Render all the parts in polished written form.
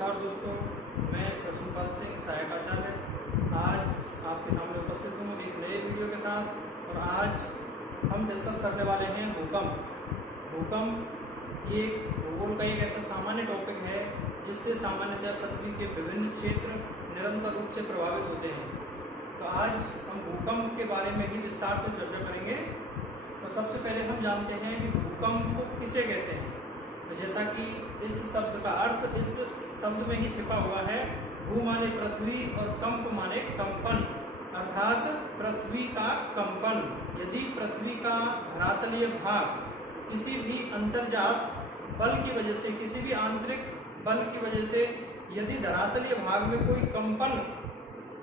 नमस्कार दोस्तों, मैं प्रसूनपाल सिंह सहायक आचार्य आज आपके सामने उपस्थित हूँ एक नए वीडियो के साथ। और आज हम डिस्कस करने वाले हैं भूकंप। भूकंप ये भूगोल का एक ऐसा सामान्य टॉपिक है जिससे सामान्यतः पृथ्वी के विभिन्न क्षेत्र निरंतर रूप से प्रभावित होते हैं। तो आज हम भूकंप के बारे में ही विस्तार से चर्चा करेंगे। तो सबसे पहले हम जानते हैं कि भूकंप को किसे कहते हैं। तो जैसा कि इस शब्द का अर्थ इस शब्द में ही छिपा हुआ है, भू माने पृथ्वी और कंप माने कंपन, अर्थात पृथ्वी का कंपन। यदि पृथ्वी का धरातलीय भाग किसी भी अंतर्जात बल की वजह से, किसी भी आंतरिक बल की वजह से यदि धरातलीय भाग में कोई कंपन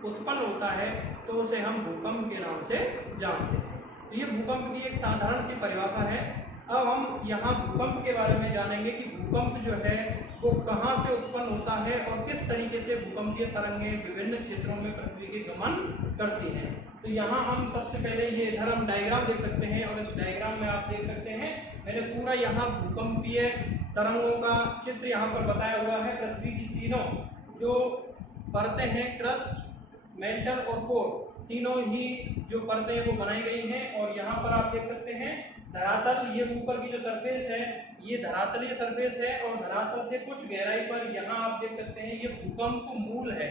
उत्पन्न होता है तो उसे हम भूकंप के नाम से जानते हैं। तो ये भूकंप की एक साधारण सी परिभाषा है। अब हम यहाँ भूकंप के बारे में जानेंगे कि भूकंप जो है वो कहाँ से उत्पन्न होता है और किस तरीके से भूकंपीय तरंगें विभिन्न क्षेत्रों में पृथ्वी के गमन करती हैं। तो यहाँ हम सबसे पहले ये इधर हम डायग्राम देख सकते हैं और इस डायग्राम में आप देख सकते हैं मैंने पूरा यहाँ भूकंपीय तरंगों का चित्र यहाँ पर बताया हुआ है। पृथ्वी की तीनों जो परतें हैं, क्रस्ट, मेंटल और कोर, तीनों ही जो परतें हैं वो बनाई गई हैं। और यहाँ पर आप देख सकते हैं धरातल, ये ऊपर की जो सरफेस है ये धरातलीय सरफेस है और धरातल से कुछ गहराई पर यहाँ आप देख सकते हैं ये भूकंप मूल है,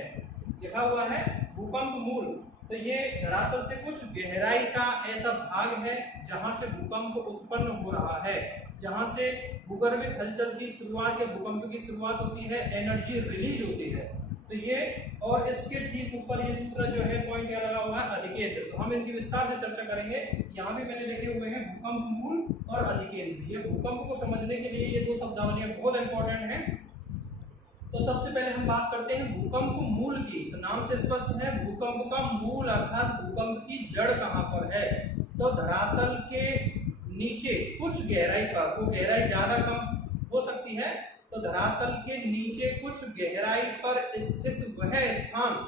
लिखा हुआ है भूकंप मूल। तो ये धरातल से कुछ गहराई का ऐसा भाग है जहाँ से भूकंप उत्पन्न हो रहा है, जहाँ से भूगर्भिक हलचल की शुरुआत या भूकंप की शुरुआत होती है, एनर्जी रिलीज होती है। तो ये और इसके ठीक ऊपर ये दूसरा जो है पॉइंट क्या लगा हुआ है, अधिकेंद्र। तो हम इनकी विस्तार से चर्चा करेंगे। यहाँ भी मैंने लिखे हुए हैं भूकंप मूल और अधिकेंद्र। ये भूकंप को समझने के लिए ये दो शब्दावलियां बहुत इंपॉर्टेंट हैं। तो सबसे पहले हम बात करते हैं भूकंप मूल की। तो नाम से स्पष्ट है, भूकंप का मूल अर्थात भूकंप की जड़ कहाँ पर है। तो धरातल के नीचे कुछ गहराई पर, वो गहराई ज्यादा कम हो सकती है, तो धरातल के नीचे कुछ गहराई पर स्थित वह स्थान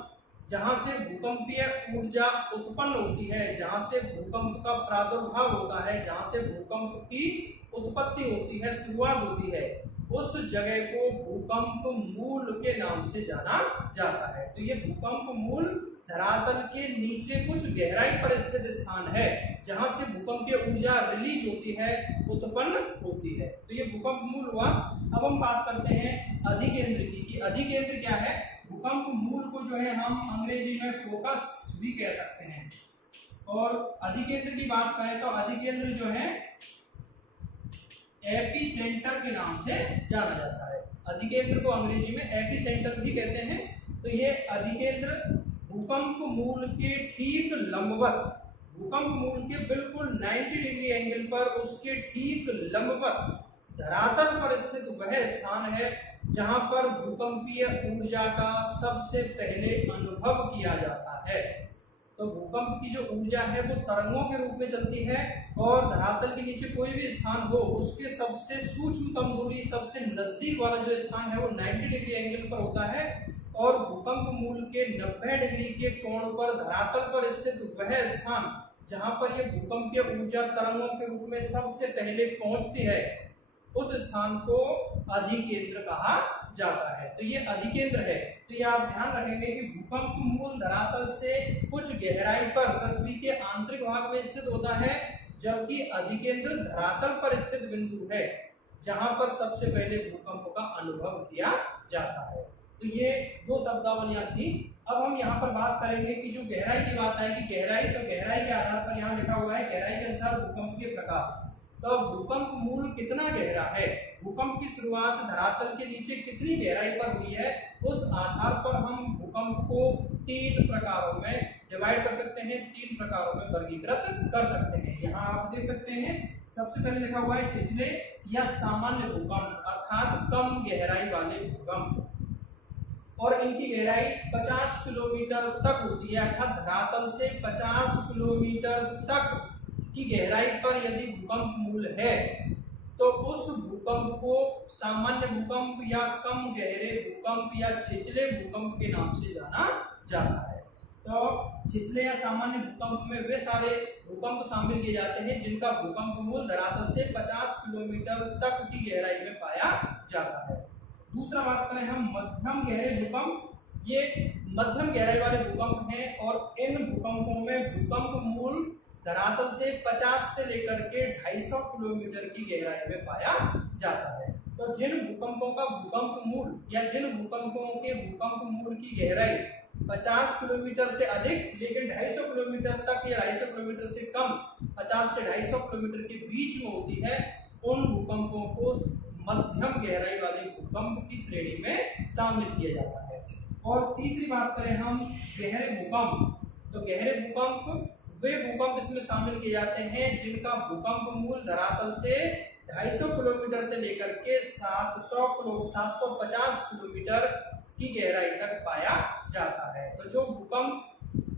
जहां से भूकंपीय ऊर्जा उत्पन्न होती है, जहां से भूकंप का प्रादुर्भाव होता है, जहां से भूकंप की उत्पत्ति होती है, शुरुआत होती है, उस जगह को भूकंप मूल के नाम से जाना जाता है। तो ये भूकंप मूल धरातल के नीचे कुछ गहराई पर स्थित स्थान है जहां से भूकंपीय ऊर्जा रिलीज होती है, उत्पन्न होती है। तो ये भूकंप मूल हुआ। अब हम बात करते हैं अधिकेंद्र की कि अधिकेंद्र क्या है। भूकंप मूल को जो है हम अंग्रेजी में फोकस भी कह सकते हैं। और अधिकेंद्र की बात करें तो अधिकेंद्र जो है एपी सेंटर के नाम से जाना जाता है। अधिकेंद्र को अंग्रेजी में एपी सेंटर भी कहते हैं। तो ये अधिकेंद्र भूकंप मूल के ठीक लंबवत, भूकंप मूल के बिल्कुल 90 डिग्री एंगल पर उसके ठीक लंबवत धरातल पर स्थित वह स्थान है जहां पर भूकंपीय ऊर्जा का सबसे पहले अनुभव किया जाता है। तो भूकंप की जो ऊर्जा है वो तरंगों के रूप में चलती है और धरातल के नीचे कोई भी स्थान हो उसके सबसे सूक्ष्मतम दूरी, सबसे नजदीक वाला जो स्थान है वो 90 डिग्री एंगल पर होता है। और भूकंप मूल के 90 डिग्री के कोण पर धरातल पर स्थित वह स्थान जहां पर यह भूकंपीय ऊर्जा तरंगों के रूप में सबसे पहले पहुंचती है, उस स्थान को अधिकेंद्र कहा जाता है। तो ये अधिकेंद्र है। तो ये आप ध्यान रखेंगे कि भूकंप मूल धरातल से कुछ गहराई पर पृथ्वी के आंतरिक भाग में स्थित होता है, जबकि अधिकेंद्र धरातल पर स्थित बिंदु है जहां पर सबसे पहले भूकंप का अनुभव किया जाता है। तो ये दो शब्दावलियां थी। अब हम यहाँ पर बात करेंगे कि जो गहराई की बात है कि गहराई, तो गहराई के आधार पर यहाँ लिखा हुआ है गहराई के अनुसार भूकंप के प्रकार। तो भूकंप मूल कितना गहरा है, भूकंप की शुरुआत धरातल के नीचे कितनी गहराई पर हुई है, उस आधार पर हम भूकंप को 3 प्रकारों में डिवाइड कर सकते हैं, 3 प्रकारों में वर्गीकृत कर सकते हैं। यहाँ आप देख सकते हैं सबसे पहले लिखा हुआ है छिछले या सामान्य भूकंप, अर्थात कम गहराई वाले भूकंप। और इनकी गहराई 50 किलोमीटर तक होती है, अर्थात धरातल से 50 किलोमीटर तक की गहराई पर यदि भूकंप मूल है तो उस भूकंप को सामान्य भूकंप या कम गहरे भूकंप या छिछले भूकंप के नाम से जाना जाता है। तो छिछले या सामान्य भूकंप में वे सारे भूकंप शामिल किए जाते हैं जिनका भूकंप मूल धरातल से 50 किलोमीटर तक की गहराई में पाया जाता है। दूसरा बात करें हम मध्यम गहरे भूकंप, ये मध्यम गहराई वाले भूकंप हैं और इन भूकंपों में भूकंप मूल धरातल से 50 से लेकर के 250 किलोमीटर की गहराई में पाया जाता है। तो जिन भूकंपों का भूकंप मूल या जिन भूकंपों के भूकंप मूल की गहराई 50 किलोमीटर से अधिक लेकिन 250 किलोमीटर तक या 250 किलोमीटर से कम 50 से 250 किलोमीटर के बीच में होती है, उन भूकंपों को मध्यम गहराई वाले भूकंप की श्रेणी में शामिल किया जाता है। और तीसरी बात करें हम गहरे भूकंप, तो गहरे भूकंप वे भूकंप इसमें शामिल किए जाते हैं जिनका भूकंप मूल धरातल से 250 किलोमीटर से लेकर के 750 किलोमीटर की गहराई तक पाया जाता है। तो जो भूकंप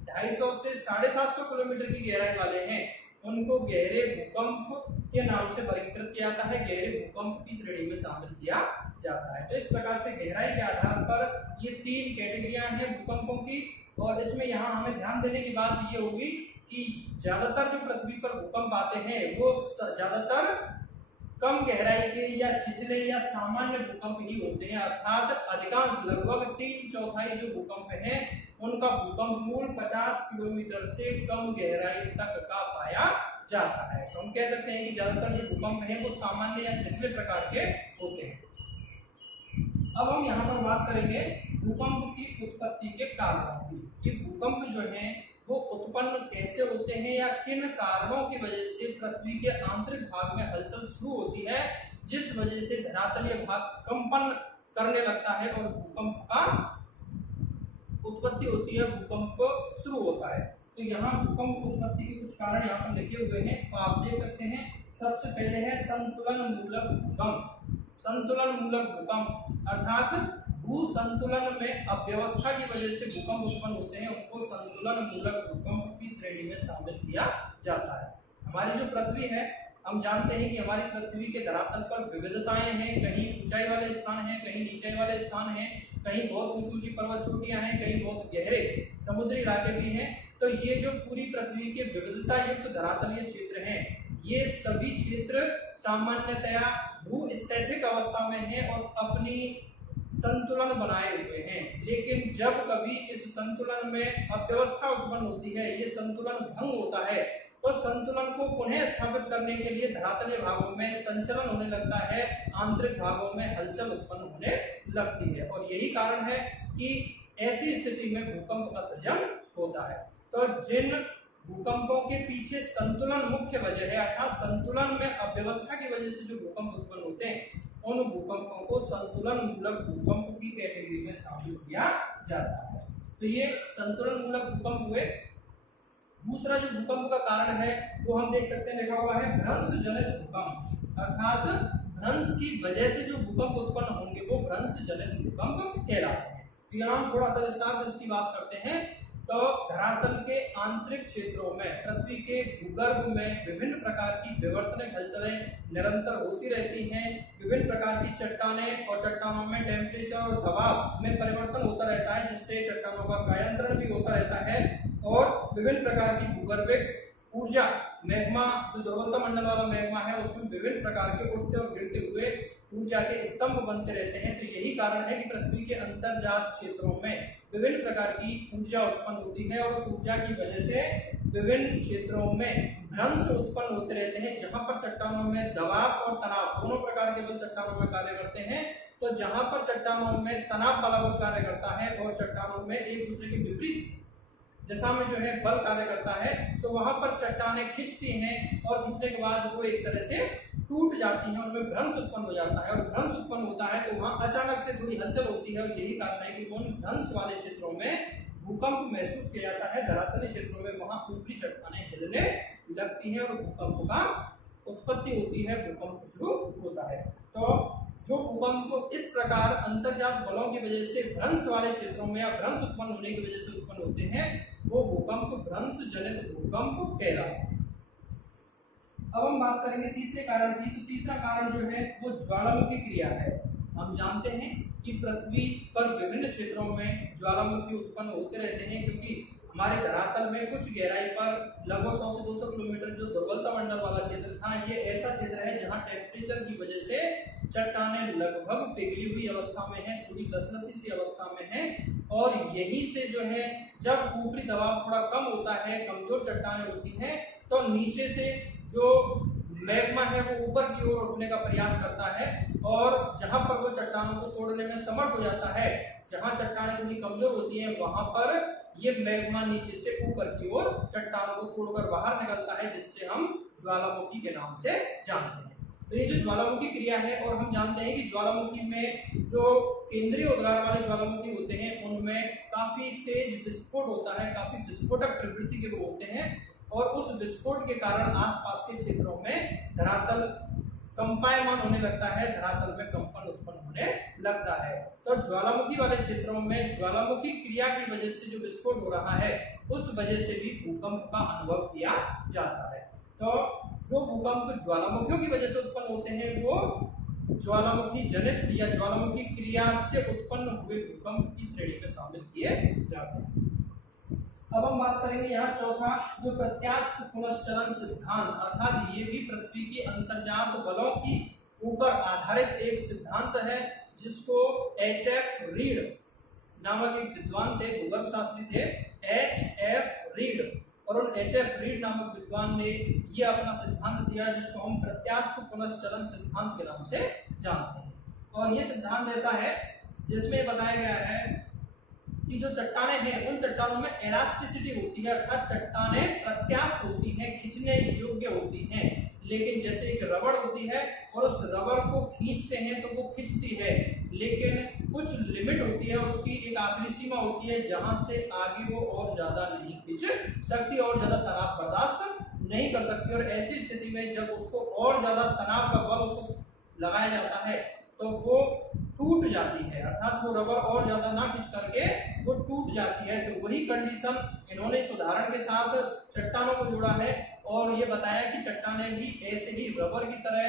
250 से 750 किलोमीटर की गहराई वाले हैं उनको गहरे भूकंप के नाम से वर्गीकृत किया जाता है, गहरे भूकंप की श्रेणी में शामिल किया जाता है। तो इस प्रकार से गहराई के आधार पर ये 3 कैटेगरियां हैं भूकंपों की। और इसमें यहाँ हमें ध्यान देने की बात ये होगी कि ज्यादातर जो पृथ्वी पर भूकंप आते हैं वो ज्यादातर कम गहराई के या छिछले या सामान्य भूकंप ही होते हैं, अर्थात अधिकांश लगभग 3/4 जो भूकंप हैं उनका भूकंप मूल 50 किलोमीटर से कम गहराई तक का पाया जाता है। तो हम कह सकते हैं कि ज्यादातर जो भूकंप हैं वो सामान्य या छिछले प्रकार के होते हैं। अब हम यहाँ पर बात करेंगे भूकंप की उत्पत्ति के कारणों की, कि भूकंप जो है वो उत्पन्न कैसे होते हैं या किन कारणों की वजह से पृथ्वी के आंतरिक भाग में हलचल शुरू होती है, जिस वजह से धरातलीय भाग कंपन करने लगता है और भूकंप का उत्पत्ति होती है, भूकंप शुरू होता है। तो यहाँ भूकंप उत्पत्ति के कुछ कारण यहाँ पर लिखे हुए हैं, तो आप देख सकते हैं। सबसे पहले है संतुलन मूलक भूकंप। संतुलन मूलक भूकंप अर्थात भू संतुलन में अव्यवस्था की वजह से भूकंप उत्पन्न होते हैं, उनको संतुलन मूलक भूकंप की श्रेणी में शामिल किया जाता है। हमारी जो पृथ्वी है, हम जानते हैं कि हमारी पृथ्वी के धरातल पर विविधताएं हैं, कहीं ऊंचाई वाले स्थान हैं, कहीं नीचाई वाले स्थान हैं, कहीं बहुत ऊंची ऊंची पर्वत चोटियां हैं, कहीं बहुत गहरे समुद्री इलाके भी हैं। तो ये जो पूरी पृथ्वी के विविधता युक्त धरातलीय क्षेत्र हैं, ये सभी क्षेत्र सामान्यतया भू-स्थैतिक अवस्था में हैं और अपनी संतुलन बनाए हुए हैं। लेकिन जब कभी इस संतुलन में अव्यवस्था उत्पन्न होती है, ये संतुलन भंग होता है, तो संतुलन को पुनः स्थापित करने के लिए धरातलीय भागों में संचलन होने लगता है, आंतरिक भागों में हलचल उत्पन्न होने लगती है। और यही कारण है कि ऐसी स्थिति में भूकंप का सृजन होता है। तो जिन भूकंपों के पीछे संतुलन मुख्य वजह है, अर्थात संतुलन में अव्यवस्था की वजह से जो भूकंप उत्पन्न होते हैं, उन भूकंपों को संतुलन मूलक भूकंप की कैटेगरी में शामिल किया जाता है। तो ये संतुलन मूलक भूकंप हुए। दूसरा जो भूकंप का कारण है वो हम देख सकते हैं, लिखा हुआ है भ्रंश जनित भूकंप, अर्थात भ्रंश की वजह से जो भूकंप उत्पन्न होंगे वो भ्रंश जनित भूकंप कहलाते हैं। तो यहाँ थोड़ा सा विस्तार से इसकी बात करते हैं। तो धरातल के आंतरिक क्षेत्रों में पृथ्वी के भूगर्भ में विभिन्न प्रकार की विवर्तनिक हलचलें निरंतर होती रहती हैं। विभिन्न प्रकार की चट्टानें और चट्टानों में टेम्परेचर और दबाव में परिवर्तन होता रहता है, जिससे चट्टानों का कायांतरण भी होता रहता है। और विभिन्न प्रकार की भूगर्भिक ऊर्जा, मैग्मा, जो ध्रुवता मंडल वाला मैग्मा है, उसमें विभिन्न प्रकार के उठते और गिरते हुए ऊर्जा के स्तंभ बनते रहते हैं। तो यही कारण है कि पृथ्वी के अंतर्जात क्षेत्रों में विभिन्न प्रकार की ऊर्जा उत्पन्न होती है और उस ऊर्जा की वजह से विभिन्न क्षेत्रों में भ्रंश उत्पन्न होते रहते हैं, जहां पर चट्टानों में दबाव और तनाव दोनों प्रकार के बल चट्टानों में कार्य करते हैं। तो जहां पर चट्टानों में तनाव वाला बल कार्य करता है और चट्टानों में एक दूसरे के विपरीत दिशा में जो है बल कार्य करता है, तो वहां पर चट्टानें खिंचती हैं और खिंचने के बाद वो एक तरह से टूट जाती हैं, उनमें भ्रंश उत्पन्न हो जाता है। और भ्रंश उत्पन्न होता है तो वहां अचानक से थोड़ी हलचल होती है और यही कारण है कि उन भ्रंश वाले क्षेत्रों में भूकंप महसूस किया जाता है। धरातलीय क्षेत्रों में वहां ऊपरी चट्टानें हिलने लगती है और भूकंप का उत्पत्ति होती है, भूकंप शुरू होता है। तो जो भूकंप इस प्रकार अंतर्जात बलों की वजह से भ्रंश वाले क्षेत्रों में या भ्रंश उत्पन्न होने की वजह से उत्पन्न होते हैं, वो भूकंप भ्रंश जनित भूकंप कहलाते हैं। अब हम बात करेंगे तीसरे कारण की। तो तीसरा कारण जो है वो ज्वालामुखी क्रिया है। हम जानते हैं कि पृथ्वी पर विभिन्न क्षेत्रों में ज्वालामुखी उत्पन्न होते रहते हैं, क्योंकि हमारे धरातल में कुछ गहराई पर लगभग 100 से 200 किलोमीटर जो दुर्बलता मंडल वाला क्षेत्र था, ये ऐसा क्षेत्र है जहां टेम्परेचर की वजह से चट्टानें लगभग पिघली हुई अवस्था में है, थोड़ी लसलसी सी अवस्था में है। और यहीं से जो है जब ऊपरी दबाव थोड़ा कम होता है, कमजोर चट्टानें होती हैं, तो नीचे से जो मैग्मा है वो ऊपर की ओर उठने का प्रयास करता है और जहां पर वो चट्टानों को तोड़ने में समर्थ हो जाता है, जहां चट्टानें थोड़ी कमजोर होती हैं, वहां पर ये मैग्मा नीचे से ऊपर की ओर चट्टानों को तोड़कर बाहर निकलता है, जिससे हम ज्वालामुखी के नाम से जानते हैं। तो ये जो ज्वालामुखी क्रिया है, और हम जानते हैं कि ज्वालामुखी में जो केंद्रीय उद्गार वाले ज्वालामुखी होते हैं उनमें काफी तेज विस्फोट होता है, काफी विस्फोटक प्रवृत्ति के वो होते हैं और उस विस्फोट के कारण आसपास के क्षेत्रों में धरातल कंपायमान होने लगता है, धरातल में कंपन उत्पन्न होने लगता है। तो ज्वालामुखी वाले क्षेत्रों में ज्वालामुखी क्रिया की वजह से जो विस्फोट हो रहा है, उस वजह से भी भूकंप का अनुभव किया जाता है। तो जो भूकंप ज्वालामुखियों की वजह से उत्पन्न होते हैं, वो ज्वालामुखी जनित या ज्वालामुखी क्रिया से उत्पन्न हुए भूकंप की श्रेणी में शामिल किए जाते हैं। अब हम बात करेंगे यहाँ चौथा, जो प्रत्यास्थ पुनश्चरण सिद्धांत, अर्थात ये भी पृथ्वी की अंतर्जात बलों की ऊपर आधारित एक सिद्धांत है, जिसको H.F. रीड नामक एक विद्वान थे, भूगर्भ शास्त्री थे, H.F. रीड, और उन H.F. रीड नामक विद्वान ने ये अपना सिद्धांत दिया, जिसको हम प्रत्यास्थ पुनश्चरण सिद्धांत के नाम से जानते हैं। और ये सिद्धांत ऐसा है जिसमें बताया गया है कि जो चट्टानें हैं, उन चट्टानों में इलास्टिसिटी होती है, अर्थात चट्टानें प्रत्यास्थ होती हैं, खींचने योग्य होती हैं। लेकिन जैसे एक रबड़ होती है और उस रबड़ को खींचते हैं तो वो खींचती है, लेकिन कुछ लिमिट होती है, उसकी एक आखिरी सीमा होती है जहां से आगे वो और ज्यादा नहीं खींच सकती और ज्यादा तनाव बर्दाश्त नहीं कर सकती। और ऐसी स्थिति में जब उसको और ज्यादा तनाव का बल उसको लगाया जाता है तो वो टूट जाती है, अर्थात वो रबर और ज्यादा ना खींच करके वो टूट जाती है। तो वही कंडीशन इन्होंने इस उदाहरण के साथ चट्टानों को जोड़ा है और ये बताया कि चट्टानें भी ऐसे ही रबर की तरह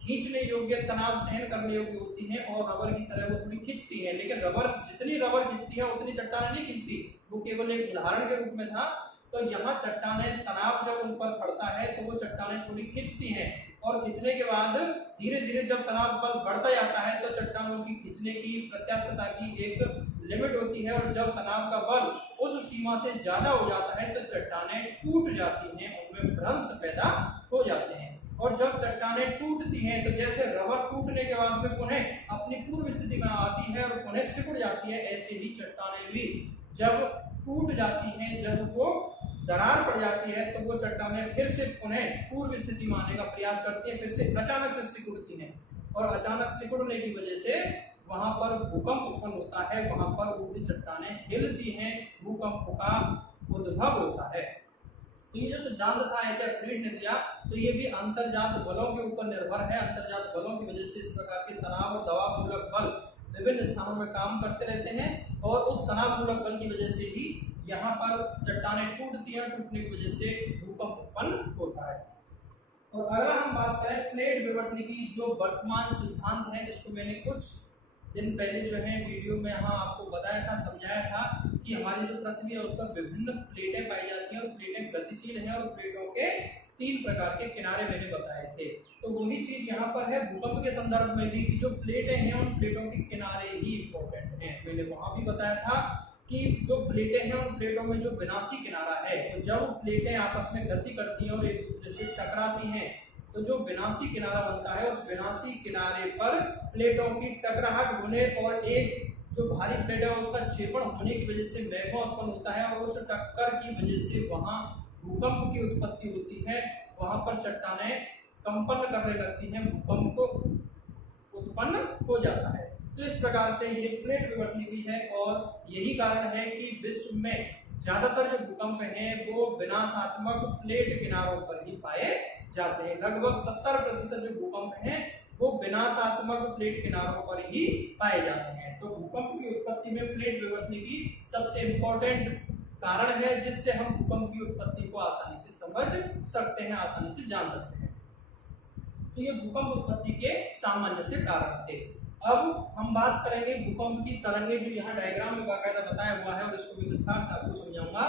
खींचने योग्य, तनाव सहन करने योग्य होती हैं और रबर की तरह वो थोड़ी खींचती है, लेकिन रबर जितनी रबर खींचती है उतनी चट्टानें नहीं खींचती। वो केवल एक उदाहरण के रूप में था। तो यहाँ चट्टानें, तनाव जब उन पर पड़ता है तो वो चट्टानें थोड़ी खींचती हैं और खींचने के बाद धीरे धीरे जब तनाव बल बढ़ता जाता है तो चट्टानों की खींचने की, प्रत्यास्थता की एक लिमिट होती है और जब तनाव का बल उस सीमा से ज्यादा हो जाता है तो चट्टानें टूट जाती हैं, उनमें भ्रंश पैदा हो जाते हैं। और जब चट्टानें टूटती हैं तो जैसे रबर टूटने के बाद में पुनः अपनी पूर्व स्थिति में आती है और पुनः सिकुड़ जाती है, ऐसे ही चट्टानें भी जब टूट जाती हैं, जब वो दरार पड़ जाती है तो वो चट्टानें फिर से पुनः पूर्व स्थिति में आने का प्रयास करती हैं, फिर से अचानक से सिकुड़ती हैं और अचानक सिकुड़ने की वजह से वहां पर भूकंप उत्पन्न होता है, वहां पर ऊपरी चट्टानें हिलती हैं, भूकंप का उद्भव होता है। तो ये जो सिद्धांत था H.F. रीड ने दिया, तो ये भी अंतर्जात बलों के ऊपर निर्भर है। अंतर्जात बलों की वजह से इस प्रकार के तनाव और दबाव मूलक बल विभिन्न स्थानों में काम करते रहते हैं और उस तनाव मूलक बल की वजह से ही यहाँ पर चट्टानें टूटती हैं, टूटने की वजह से भूकंप उत्पन्न होता है। और अगर हम बात करें प्लेट विवर्तनिकी, जो वर्तमान सिद्धांत है, जिसको मैंने कुछ दिन पहले जो है वीडियो में यहाँ आपको बताया था, समझाया था कि हमारी जो पृथ्वी है उस पर विभिन्न प्लेटें पाई जाती हैं और प्लेटें गतिशील हैं और प्लेटों के 3 प्रकार के किनारे मैंने बताए थे। तो वही चीज यहाँ पर है भूकंप के संदर्भ में भी, कि जो प्लेटें हैं उन प्लेटों के किनारे ही इंपॉर्टेंट हैं। मैंने वहां भी बताया था कि जो प्लेटें हैं उन प्लेटों में जो विनाशी किनारा है, तो जब प्लेटें आपस में गति करती हैं और एक दूसरे से टकराती हैं तो जो विनाशी किनारा बनता है, उस विनाशी किनारे पर प्लेटों की टकराहट होने और एक जो भारी प्लेट है उसका क्षेपण होने की वजह से मैग्मा उत्पन्न होता है और उस टक्कर की वजह से वहां भूकंप की उत्पत्ति होती है, वहां पर चट्टानें कंपन करने लगती हैं, भूकंप उत्पन्न हो जाता है। तो इस प्रकार से ये प्लेट विवर्तनिकी है और यही कारण है कि विश्व में ज्यादातर जो भूकंप हैं वो विनाशात्मक प्लेट किनारों पर ही पाए जाते हैं। लगभग 70% जो भूकंप हैं वो विनाशात्मक प्लेट किनारों पर ही पाए जाते हैं। तो भूकंप की उत्पत्ति में प्लेट विवर्तनिकी सबसे इंपॉर्टेंट कारण है, जिससे हम भूकंप की उत्पत्ति को आसानी से समझ सकते हैं, आसानी से जान सकते हैं। तो ये भूकंप उत्पत्ति के सामान्य से कारण थे। अब हम बात करेंगे भूकंप की तरंगे, जो यहाँ डायग्राम में बाकायदा बताया हुआ है, और इसको भी विस्तार से आपको समझाऊंगा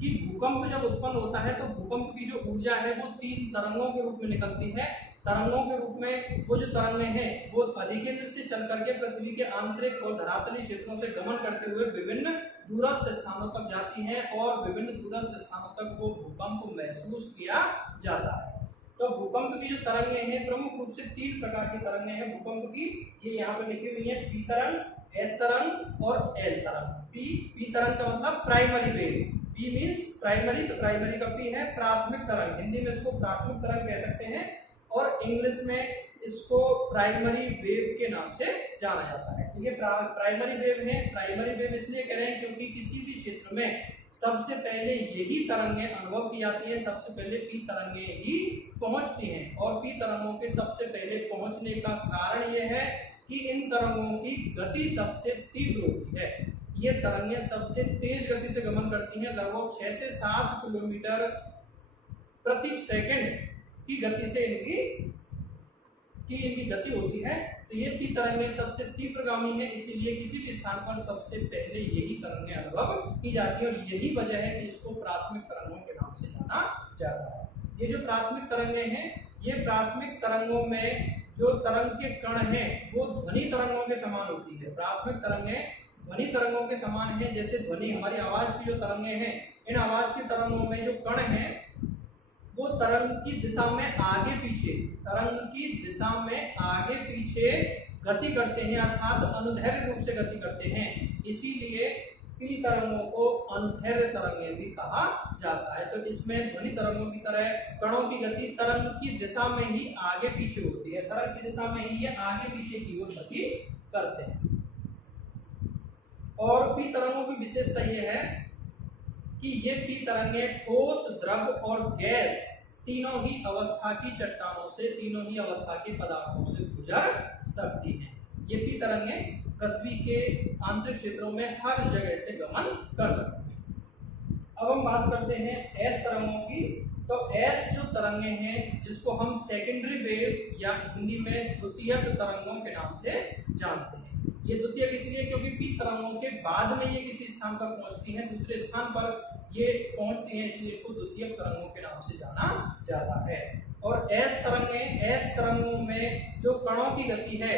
कि भूकंप जब उत्पन्न होता है तो भूकंप की जो ऊर्जा है वो 3 तरंगों के रूप में निकलती है। तरंगों के रूप में वो जो तरंगे हैं वो अधिकेंद्र से चल करके पृथ्वी के आंतरिक और धरातलीय क्षेत्रों से गमन करते हुए विभिन्न दूरस्थ स्थानों तक जाती हैं, और विभिन्न दूरस्थ स्थानों तक वो भूकंप महसूस किया जाता है। तो भूकंप की जो तरंगे हैं प्रमुख रूप से 3 प्रकार की तरंगे हैं भूकंप की, ये यहाँ पे लिखी हुई है, पी तरंग, एस तरंग और एल तरंग। पी तरंग का मतलब primary wave, P means primary, तो प्राइमरी का पी है प्राथमिक तरंग, हिंदी में इसको प्राथमिक तरंग कह सकते हैं, और इंग्लिश में इसको प्राइमरी वेव के नाम से जाना जाता है। तो ये प्राइमरी वेव है। प्राइमरी वेव इसलिए कह रहे हैं क्योंकि किसी भी क्षेत्र में सबसे पहले यही तरंगें अनुभव की जाती है, सबसे पहले पी तरंगें ही पहुंचती हैं, और पी तरंगों के सबसे पहले पहुंचने का कारण यह है कि इन तरंगों की गति सबसे तीव्र होती है। ये तरंगें सबसे तेज गति से गमन करती हैं, लगभग 6 से 7 किलोमीटर प्रति सेकंड की गति से इनकी गति होती है। तो ये पी तरंगें सबसे तीव्रगामी है, इसीलिए किसी भी स्थान पर सबसे पहले यही तरंगें अनुभव की जाती है, और यही वजह है कि इसको प्राथमिक तरंगों के नाम से जाना जाता है। ये जो प्राथमिक तरंगें हैं, ये प्राथमिक तरंगों में जो तरंग के कण हैं वो ध्वनि तरंगों के समान होती है। प्राथमिक तरंगें ध्वनि तरंगों के समान है, जैसे ध्वनि हमारी आवाज की जो तरंगें हैं, इन आवाज की तरंगों में जो कण हैं वो तरंग की दिशा में आगे पीछे गति करते हैं, अर्थात अनुदैर्घ्य रूप से गति करते हैं। इसीलिए पी तरंगों को अनुदैर्घ्य तरंगें भी कहा जाता है। तो इसमें ध्वनि तरंगों की तरह कणों की गति तरंग की दिशा में ही आगे पीछे होती है, तरंग की दिशा में ही ये आगे पीछे की ओर गति करते हैं। और पी तरंगों की विशेषता ये है कि ये पी तरंगें ठोस, द्रव और गैस तीनों ही अवस्था की चट्टानों से, तीनों ही अवस्था के पदार्थों से गुजर सकती हैं। ये पी तरंगें पृथ्वी के आंतरिक क्षेत्रों में हर जगह से गमन कर सकती हैं। अब हम बात करते हैं एस तरंगों की। तो एस जो तरंगें हैं, जिसको हम सेकेंडरी वेव या हिंदी में द्वितीयक तरंगों के नाम से जानते हैं। ये द्वितीयक इसलिए क्योंकि पी तरंगों के बाद में ये किसी स्थान पर पहुंचती हैं, दूसरे स्थान पर ये पहुंचती हैं, इसलिए इसको द्वितीयक तरंगों के नाम से जाना जाता है। और एस तरंगों में जो कणों की गति है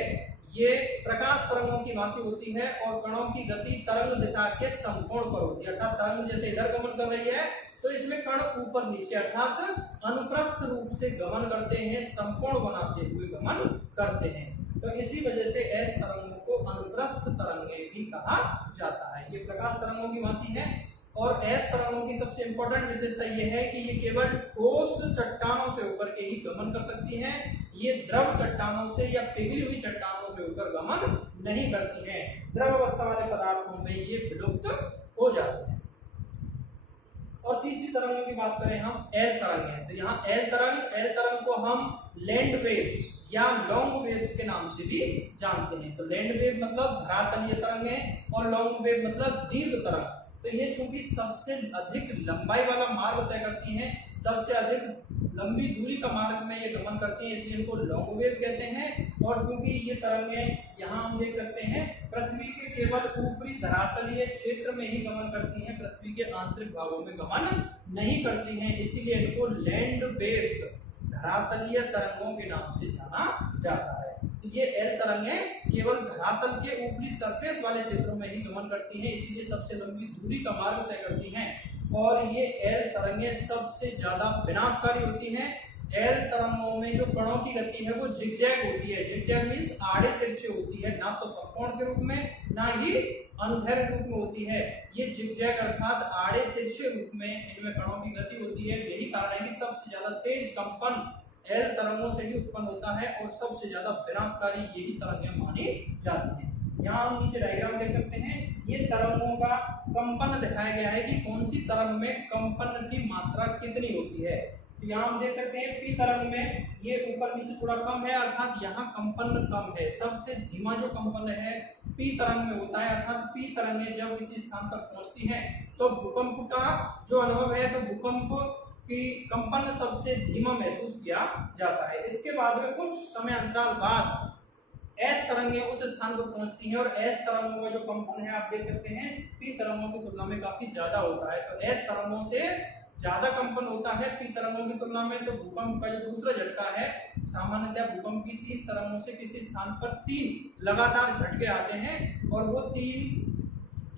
ये प्रकाश तरंगों की भांति होती है, और कणों की गति तरंग दिशा के समकोण पर होती है, अर्थात तरंग जैसे इधर गमन कर रही है तो इसमें कण ऊपर नीचे अर्थात अनुप्रस्थ रूप से गमन करते हैं, समकोण बनाते हुए गमन करते हैं। तो इसी वजह से एस तरंगों को अनुप्रस्थ तरंगें भी कहा जाता है। ये प्रकाश तरंगों की भांति है। और एस तरंगों की सबसे इंपॉर्टेंट विशेषता यह है कि ये केवल ठोस चट्टानों से होकर के ही गमन कर सकती हैं, ये द्रव चट्टानों से या पिघली हुई चट्टानों से होकर गमन नहीं करती हैं। द्रव अवस्था वाले पदार्थों में ये विलुप्त हो जाते हैं। और तीसरी तरंगों की बात करें हम, एल तरंग है। तो यहाँ एल तरंग को हम लैंड वेव्स या लॉन्ग वेव्स के नाम से भी जानते हैं। तो लैंड वेव मतलब धरातलीय तरंग है, और लॉन्ग वेव मतलब दीर्घ तरंग। तो ये चूंकि सबसे अधिक लंबाई वाला मार्ग तय करती हैं, सबसे अधिक लंबी दूरी का मार्ग में ये गमन करती हैं, इसलिए इनको लॉन्ग वेव कहते हैं। और चूंकि ये तरंगें यहाँ हम देख सकते हैं पृथ्वी के केवल ऊपरी धरातलीय क्षेत्र में ही गमन करती हैं, पृथ्वी के आंतरिक भागों में गमन नहीं करती हैं, इसीलिए इनको लैंड वेव्स, धरातलीय तरंगों के नाम से जाना जाता है। ये एल तरंगें केवल धरातल के ऊपरी सरफेस वाले क्षेत्रों में ही गमन करती हैं, इसलिए सबसे लंबी दूरी का मार्ग तय करती हैं। और ये एल तरंगें सबसे ज्यादा विनाशकारी होती हैं। एल तरंगों में जो कणों की गति है वो जिगजैग होती है। जिगजैग मींस आड़े तिरछे होती है, ना तो समकोण के रूप में ना ही अनुदैर्घ्य रूप में होती है। ये जिगजैग अर्थात आड़े तिरछे रूप में इनमें कणों की गति होती है। यही कारण है कि सबसे ज्यादा तेज कंपन एल तरंगों से ही उत्पन्न होता है, और सबसे ज्यादा विनाशकारी यही तरंगें मानी जाती हैं। यहाँ हम नीचे डायग्राम देख सकते हैं, ये तरंगों का कंपन दिखाया गया है कि कौन सी तरंग में कंपन की मात्रा कितनी होती है। तो यहाँ हम देख सकते हैं पी तरंग में ये ऊपर नीचे थोड़ा कम है, अर्थात यहाँ कंपन कम है। सबसे धीमा जो कंपन है पी तरंग में होता है, अर्थात पी तरंगें जब किसी स्थान पर पहुंचती हैं तो भूकंप का जो अनुभव है, तो भूकंप की कंपन सबसे धीमा महसूस किया जाता है। इसके बाद में कुछ समय अंतराल बाद एस तरंगें उस स्थान पर पहुंचती हैं और एस तरंगों का जो कंपन है आप देख सकते हैं पी तरंगों की तुलना में काफी ज्यादा होता है। तो एस तरंगों से ज्यादा कंपन होता है पी तरंगों की तुलना में। तो भूकंप का जो दूसरा झटका है, सामान्यतः भूकंप की 3 तरंगों से किसी स्थान पर 3 लगातार झटके आते हैं और वो 3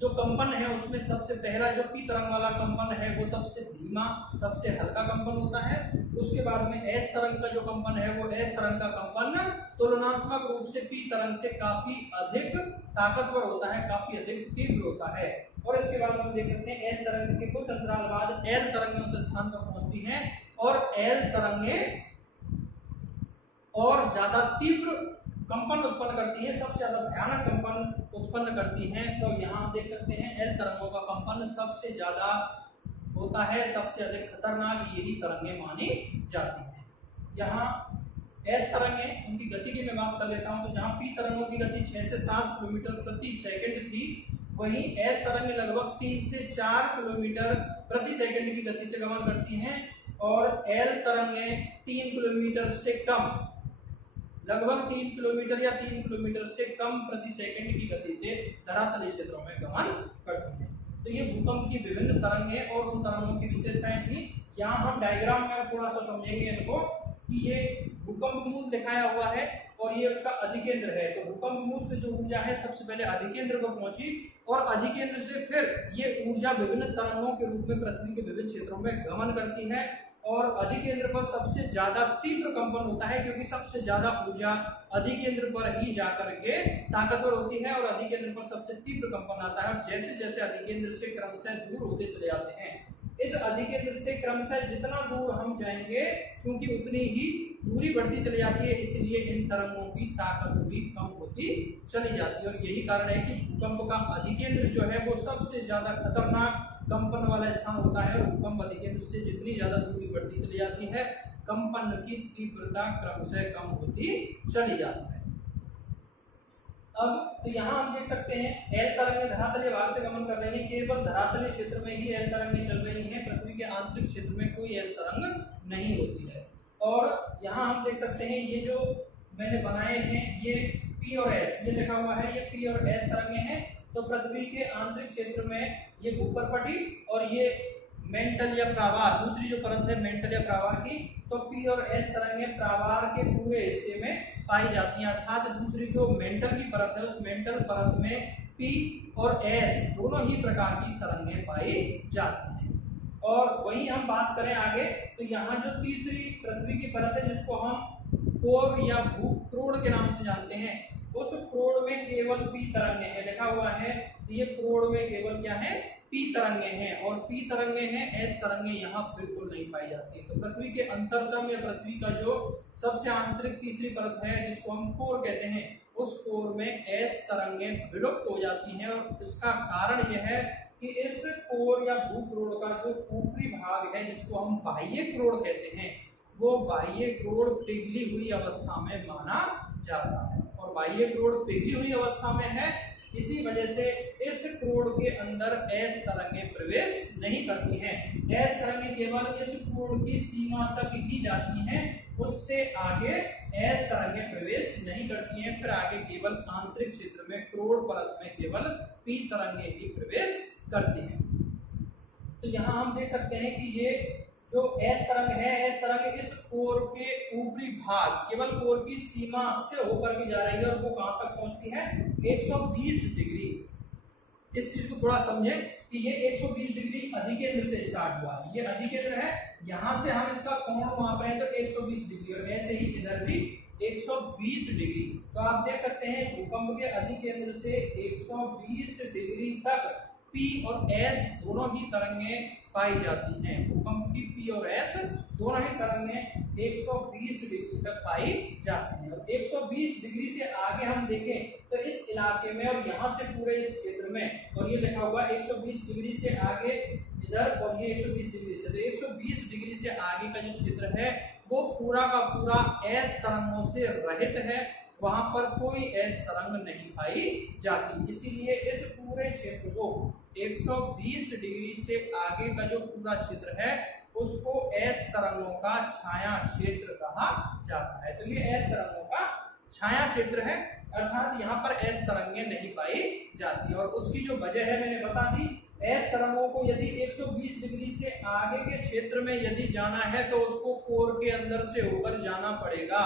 जो कंपन है उसमें सबसे पहला जो पी तरंग वाला कंपन है वो सबसे धीमा, सबसे हल्का कंपन होता है। उसके बाद में एस तरंग का जो कंपन है वो एस तरंग का कंपन तुलनात्मक रूप से पी तरंग से काफी अधिक ताकतवर होता है, काफी अधिक तीव्र होता है। और इसके बाद हम देख सकते हैं एस तरंग के कुछ अंतराल बाद एल तरंगें उस स्थान पर पहुंचती हैं और एल तरंगें और ज्यादा तीव्र कंपन उत्पन्न करती है, सबसे ज्यादा भयानक कंपन उत्पन्न करती हैं। तो यहाँ आप देख सकते हैं एल तरंगों का कंपन सबसे ज्यादा होता है, सबसे अधिक खतरनाक यही तरंगें मानी जाती हैं। यहाँ एस तरंगें उनकी गति की मैं बात कर लेता हूँ। तो जहाँ पी तरंगों की गति 6 से 7 किलोमीटर प्रति सेकंड थी, वहीं एस तरंगें लगभग 3 से 4 किलोमीटर प्रति सेकंड की गति से गमन करती हैं और एल तरंगें 3 किलोमीटर से कम, लगभग 3 किलोमीटर या 3 किलोमीटर से कम प्रति सेकंड की गति से धरातलीय क्षेत्रों में गमन करती हैं। तो ये भूकंप की विभिन्न तरंगें और उन तरंगों की विशेषताएं थी। यहाँ हम डायग्राम में थोड़ा सा समझेंगे इनको कि ये भूकंप मूल दिखाया हुआ है और ये उसका अधिकेंद्र है। तो भूकंप मूल से जो ऊर्जा है सबसे पहले अधिकेंद्र पर पहुंची और अधिकेंद्र से फिर ये ऊर्जा विभिन्न तरंगों के रूप में पृथ्वी के विभिन्न क्षेत्रों में गमन करती है और अधिकेंद्र पर सबसे ज्यादा तीव्र कंपन होता है क्योंकि सबसे ज्यादा ऊर्जा अधिकेंद्र पर ही जाकर के ताकतवर होती है और अधिकेंद्र पर सबसे तीव्र कंपन आता है। और जैसे जैसे अधिकेंद्र से क्रमशः दूर होते चले जाते हैं, इस अधिकेंद्र से क्रमशः जितना दूर हम जाएंगे क्योंकि उतनी ही दूरी बढ़ती चली जाती है, इसलिए इन तरंगों की ताकत भी कम होती चली जाती है। और यही कारण है कि भूकंप का अधिकेंद्र जो है वो सबसे ज्यादा खतरनाक कंपन वाला स्थान होता है और भूकंप अधिकेंद्र से जितनी ज्यादा दूरी बढ़ती चली जाती है कंपन की तीव्रता क्रमशः कम होती चली जाती है। अब तो यहाँ हम देख सकते हैं एल तरंगें धरातलीय भाग से गमन कर रही हैं, केवल धरातलीय क्षेत्र में ही एल तरंगें चल रही हैं, पृथ्वी के आंतरिक क्षेत्र में कोई एल तरंग नहीं होती है। और यहाँ हम देख सकते हैं ये जो मैंने बनाए हैं ये पी और एस, ये लिखा हुआ है, ये पी और एस तरंगें हैं। तो पृथ्वी के आंतरिक क्षेत्र में ये भूपरपटी और ये मेंटल या प्रावार, दूसरी जो परत है मेंटल या प्रावार की, तो पी और एस तरंगें प्रावार के पूरे हिस्से में पाई जाती हैं। अर्थात दूसरी जो मेंटल की परत है उस मेंटल परत में पी और एस दोनों ही प्रकार की तरंगें पाई जाती हैं। और वहीं हम बात करें आगे तो यहाँ जो तीसरी पृथ्वी की परत है जिसको हम कोर या भूक्रोड़ के नाम से जानते हैं, उस क्रोड़ में केवल पी तरंगें हैं, लिखा हुआ है ये क्रोड़ में केवल क्या है, पी तरंगें हैं। और पी तरंगें हैं, एस तरंगें यहाँ बिल्कुल नहीं पाई जाती। तो पृथ्वी के अंतरतम या पृथ्वी का जो सबसे आंतरिक तीसरी परत है जिसको हम कोर कहते हैं, उस कोर में एस तरंगें विलुप्त हो जाती हैं। और इसका कारण यह है कि इस कोर या भूक्रोड़ का जो ऊपरी भाग है जिसको हम बाह्य क्रोड़ कहते हैं, वो बाह्य क्रोड़ पिघली हुई अवस्था में माना जाता है। और बाह्य क्रोड़ पिघली हुई अवस्था में है, इसी वजह से इस क्रोड़ के अंदर एस तरंगें प्रवेश नहीं करती हैं। एस तरंगें केवल इस क्रोड़ की सीमा तक ही जाती हैं, उससे आगे एस तरंगें प्रवेश नहीं करती हैं। फिर आगे केवल आंतरिक क्षेत्र में क्रोड़ परत में केवल पी तरंगें ही प्रवेश करती हैं। तो यहाँ हम देख सकते हैं कि ये जो एस तरंग है, एस तरंग इस कोर के ऊपरी भाग केवल कोर की सीमा से होकर के जा रही है और वो कहां तक पहुंचती है, 120 डिग्री। इस चीज को थोड़ा समझें कि ये 120 डिग्री अधिकेंद्र से स्टार्ट हुआ है, ये अधिकेंद्र है, यहां से हम इसका कोण माप रहे हैं तो 120 डिग्री और ऐसे ही इधर भी 120 डिग्री। तो आप देख सकते हैं भूकंप के अधिकेंद्र से 120 डिग्री तक पी और एस दोनों ही तरंगें पाई जाती हैं। भूकंप की पी और एस दोनों ही तरंगें 120 डिग्री तक पाई जाती हैं। और 120 डिग्री से आगे हम देखें तो इस इलाके में और यहाँ से पूरे इस क्षेत्र में, और ये लिखा हुआ 120 डिग्री से आगे इधर और ये 120 डिग्री से, तो 120 डिग्री से आगे का जो क्षेत्र है वो पूरा का पूरा एस तरंगों से रहित है, वहां पर कोई एस तरंग नहीं पाई जाती। इसीलिए इस पूरे क्षेत्र को 120 डिग्री से आगे का जो पूरा क्षेत्र है उसको एस तरंगों का छाया क्षेत्र कहा जाता है। तो ये एस तरंगों का छाया क्षेत्र है। अर्थात यहाँ पर एस तरंगें नहीं पाई जाती। और उसकी जो वजह है मैंने बता दी, एस तरंगों को यदि 120 डिग्री से आगे के क्षेत्र में यदि जाना है तो उसको कोर के अंदर से होकर जाना पड़ेगा।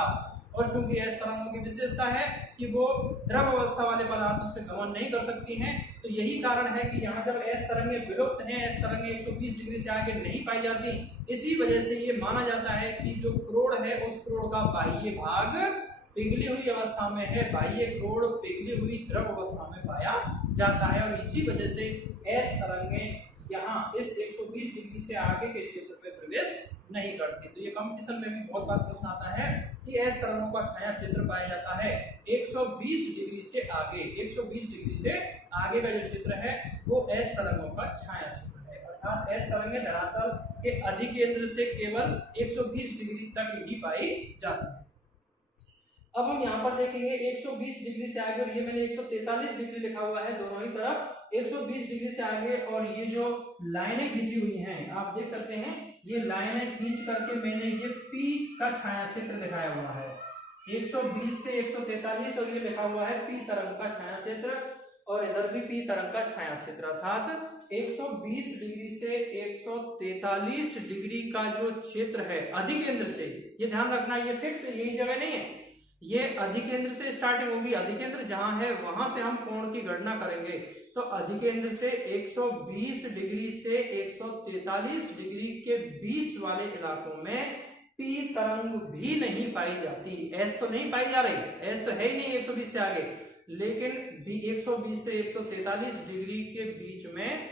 और चूंकि एस तरंगों की विशेषता है कि वो द्रव अवस्था वाले पदार्थों से गमन नहीं कर सकती हैं, तो यही कारण है कि यहाँ जब एस तरंगें विलुप्त हैं, एस तरंगें 120 डिग्री से आगे नहीं पाई जाती, इसी वजह से ये माना जाता है कि जो क्रोड़ है उस क्रोड़ का बाह्य भाग पिघली हुई अवस्था में है, बाह्य क्रोड़ पिघली हुई द्रव अवस्था में पाया जाता है। और इसी वजह से एस तरंगें यहाँ इस 120 डिग्री से आगे के क्षेत्र में प्रवेश नहीं करती। तो ये कंपटीशन में भी बहुत बार प्रश्न आता है कि एस तरंगों का छाया क्षेत्र पाया जाता है 120 डिग्री से आगे। 120 डिग्री से आगे का जो क्षेत्र है वो एस तरंगों का छाया क्षेत्र है। अर्थात एस तरंगें धरातल के अधिकेंद्र से केवल 120 डिग्री तक ही पाई जाती है। अब हम यहाँ पर देखेंगे 120 डिग्री से आगे, और ये मैंने 143 डिग्री लिखा हुआ है दोनों ही तरफ, 120 डिग्री से आगे। और ये जो लाइनें खींची हुई हैं आप देख सकते हैं, ये लाइनें खींच करके मैंने ये P का छाया क्षेत्र दिखाया हुआ है। 120 से 143 और ये लिखा हुआ है P तरंग का छाया क्षेत्र, और इधर भी P तरंग का छाया क्षेत्र। अर्थात 120 डिग्री से 143 डिग्री का जो क्षेत्र है अधिकेंद्र से, ये ध्यान रखना ये फिक्स यही जगह नहीं है, ये अधिकेंद्र से स्टार्टिंग होगी। अधिकेंद्र जहां है वहां से हम कोण की गणना करेंगे। तो अधिकेंद्र से 120 डिग्री से 143 डिग्री के बीच वाले इलाकों में P तरंग भी नहीं पाई जाती। एस तो नहीं पाई जा रही, एस तो है ही नहीं 120 से आगे, लेकिन 120 से 143 डिग्री के बीच में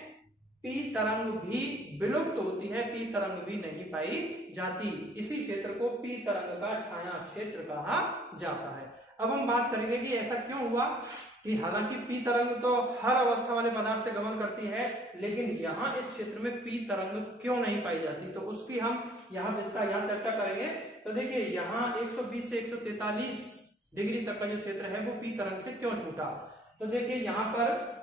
P तरंग भी विलुप्त होती है, P तरंग भी नहीं पाई जाती। इसी क्षेत्र को P तरंग का छाया क्षेत्र कहा जाता है। अब हम बात करेंगे कि ऐसा क्यों हुआ कि हालांकि P तरंग तो हर अवस्था वाले पदार्थ से गमन करती है, लेकिन यहाँ इस क्षेत्र में P तरंग क्यों नहीं पाई जाती, तो उसकी हम यहाँ चर्चा करेंगे। तो देखिए यहाँ 120 से 143 डिग्री तक का जो क्षेत्र है वो P तरंग से क्यों छूटा। तो देखिए यहाँ पर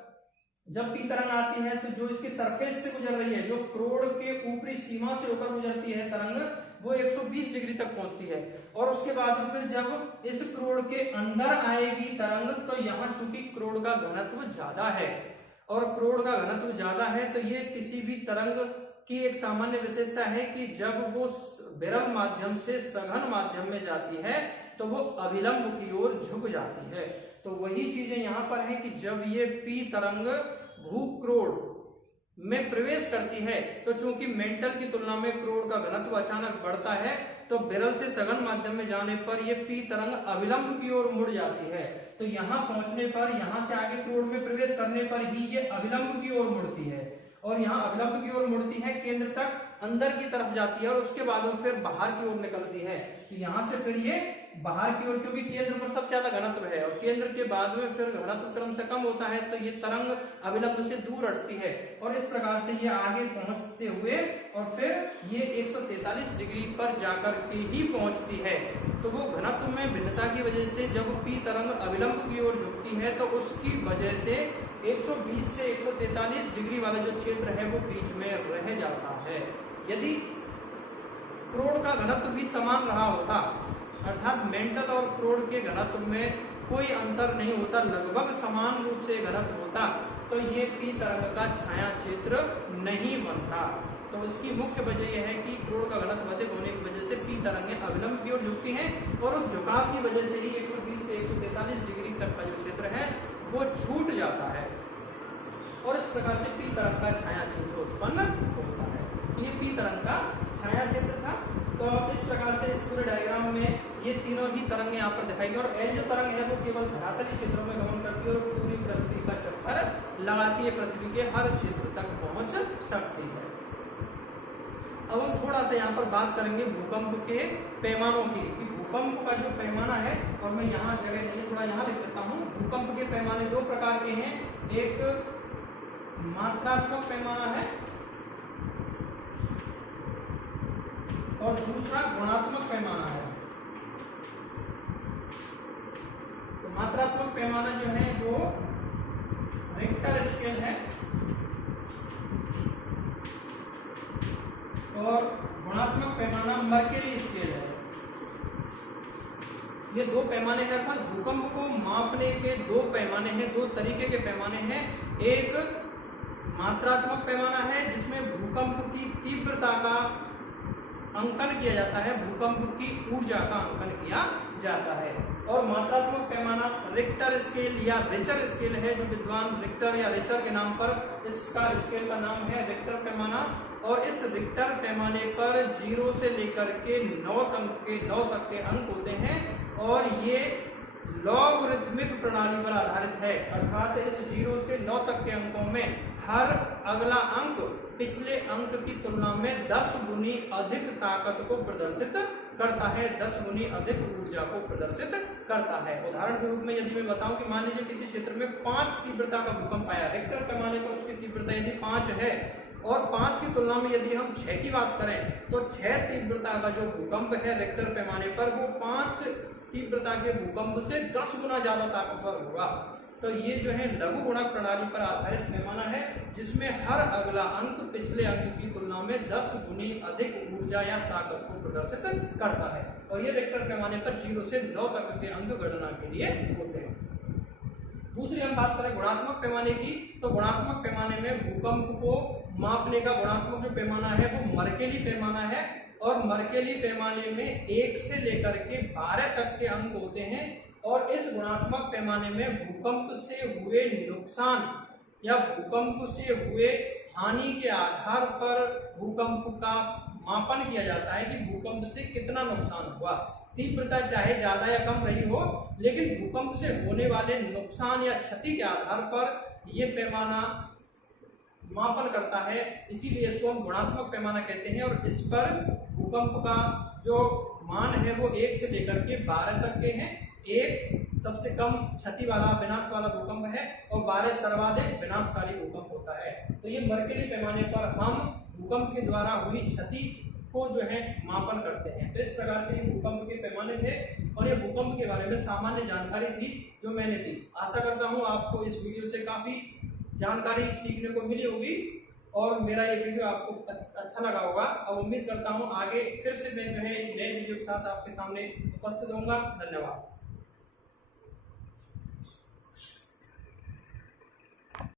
जब P तरंग आती है तो जो इसके सरफेस से गुजर रही है, जो क्रोड़ के ऊपरी सीमा से होकर गुजरती है तरंग, वो 120 डिग्री तक पहुंचती है। और उसके बाद फिर जब इस क्रोड़ के अंदर आएगी तरंग, तो यहाँ चूंकि क्रोड़ का घनत्व ज्यादा है, और क्रोड़ का घनत्व ज्यादा है तो ये किसी भी तरंग की एक सामान्य विशेषता है कि जब वो विरल माध्यम से सघन माध्यम में जाती है तो वो अभिलंब की ओर झुक जाती है। तो वही चीजें यहाँ पर है कि जब ये P तरंग भूक्रोड़ में प्रवेश करती है तो चूंकि मेंटल की तुलना में क्रोड़ का घनत्व अचानक बढ़ता है, तो विरल से सघन माध्यम में जाने पर ये P तरंग अभिलंब की ओर मुड़ जाती है। तो यहाँ पहुंचने पर, यहाँ से आगे क्रोड़ में प्रवेश करने पर ही ये अभिलंब की ओर मुड़ती है, और यहाँ अभिलंब की ओर मुड़ती है, केंद्र तक अंदर की तरफ जाती है, और उसके बाद वो फिर बाहर की ओर निकलती है। तो यहाँ से फिर ये बाहर की ओर, क्योंकि केंद्र पर सबसे ज्यादा घनत्व है और केंद्र के बाद में फिर घनत्व क्रम से कम होता है, तो ये तरंग अभिलंब से दूर हटती है, और इस प्रकार से ये आगे पहुंचते हुए और फिर ये 143 डिग्री पर जाकर के ही पहुंचती है। तो वो घनत्व में भिन्नता की वजह से जब P तरंग अभिलंब की ओर झुकती है तो उसकी वजह से 120 से 143 डिग्री वाला जो क्षेत्र है वो बीच में रह जाता है। यदि क्रोड़ का घनत्व भी समान रहा होता, अर्थात मेंटल और क्रोड़ के घनत्व में कोई अंतर नहीं होता, लगभग समान रूप से घनत्व होता, तो ये P तरंग का छाया क्षेत्र नहीं बनता। तो इसकी मुख्य वजह यह है कि क्रोड़ का घनत्व अधिक होने की वजह से P तरंगें अभिलंब की ओर झुकती हैं, और उस झुकाव की वजह से ही 120 से 143 डिग्री तक का जो क्षेत्र है वो छूट जाता है, और इस प्रकार से P तरंग का छाया क्षेत्र उत्पन्न होता है। ये P तरंग का छाया क्षेत्र था। तो इस प्रकार से इस पूरे डायग्राम में ये तीनों ही तरंगें यहाँ पर दिखाई गई, और L जो तरंग है वो केवल धरातलीय क्षेत्रों में गमन करती है और पूरी पृथ्वी का चक्कर लगाती है, पृथ्वी के हर क्षेत्र तक पहुंच सकती है। अब हम थोड़ा सा यहाँ पर बात करेंगे भूकंप के पैमानों की, कि भूकंप का जो पैमाना है, और मैं यहाँ जगह नहीं थोड़ा यहाँ लिख देता हूँ। भूकंप के पैमाने दो प्रकार के हैं, एक मात्रात्मक पैमाना है और दूसरा गुणात्मक पैमाना है। तो मात्रात्मक पैमाना जो है वो रिक्टर स्केल है, और गुणात्मक पैमाना मर्केली स्केल है। ये दो पैमाने हैं, अर्थात भूकंप को मापने के दो पैमाने हैं, दो तरीके के पैमाने हैं। एक मात्रात्मक पैमाना है जिसमें भूकंप की तीव्रता का अंकन किया जाता है, भूकंप की ऊर्जा का अंकन किया जाता है। और मात्रात्मक पैमाना रिक्टर स्केल या रिचर स्केल है, जो विद्वान रिक्टर या रिचर के नाम पर इसका स्केल का नाम है रिक्टर पैमाना। और इस रिक्टर पैमाने पर 0 से लेकर के 9 तक के अंक होते हैं और ये लॉगरिथमिक प्रणाली पर आधारित है, अर्थात इस 0 से 9 तक के अंकों में हर अगला अंक पिछले अंक की तुलना में 10 गुनी अधिक ताकत को प्रदर्शित करता है, 10 गुनी अधिक ऊर्जा को प्रदर्शित करता है। उदाहरण के रूप में यदि मैं बताऊं कि मान लीजिए किसी क्षेत्र में 5 तीव्रता का भूकंप आया, रिक्टर पैमाने पर उसकी तीव्रता यदि 5 है और 5 की तुलना में यदि हम 6 की बात करें तो 6 तीव्रता का जो भूकंप है रिक्टर पैमाने पर वो 5 तीव्रता के भूकंप से 10 गुना ज्यादा ताकतवर होगा। तो ये जो है लघु गुणक प्रणाली पर आधारित पैमाना है जिसमें हर अगला अंक पिछले अंक की तुलना में 10 गुनी अधिक ऊर्जा या ताकत को प्रदर्शित करता है। और ये रिक्टर पैमाने पर 0 से 9 तक के अंक गणना के लिए होते हैं। दूसरी हम बात करें गुणात्मक पैमाने की, तो गुणात्मक पैमाने में भूकंप को मापने का गुणात्मक जो पैमाना है वो मर्केली पैमाना है। और मर्केली पैमाने में 1 से लेकर के 12 तक के अंक होते हैं। और इस गुणात्मक पैमाने में भूकंप से हुए नुकसान या भूकंप से हुए हानि के आधार पर भूकंप का मापन किया जाता है कि भूकंप से कितना नुकसान हुआ। तीव्रता चाहे ज्यादा या कम रही हो, लेकिन भूकंप से होने वाले नुकसान या क्षति के आधार पर यह पैमाना मापन करता है, इसीलिए इसको हम गुणात्मक पैमाना कहते हैं। और इस पर भूकंप का जो मान है वो 1 से लेकर के 12 तक के हैं। 1 सबसे कम क्षति वाला विनाश वाला भूकंप है और 12 सर्वाधिक विनाशकारी भूकंप होता है। तो ये मर्केली पैमाने पर हम भूकंप के द्वारा हुई क्षति को जो है मापन करते हैं। तो इस प्रकार से ये भूकंप के पैमाने थे और ये भूकंप के बारे में सामान्य जानकारी थी जो मैंने दी। आशा करता हूँ आपको इस वीडियो से काफी जानकारी सीखने को मिली होगी और मेरा ये वीडियो आपको अच्छा लगा होगा। और उम्मीद करता हूँ आगे फिर से मैं जो है एक नए वीडियो के साथ आपके सामने उपस्थित होऊंगा। धन्यवाद।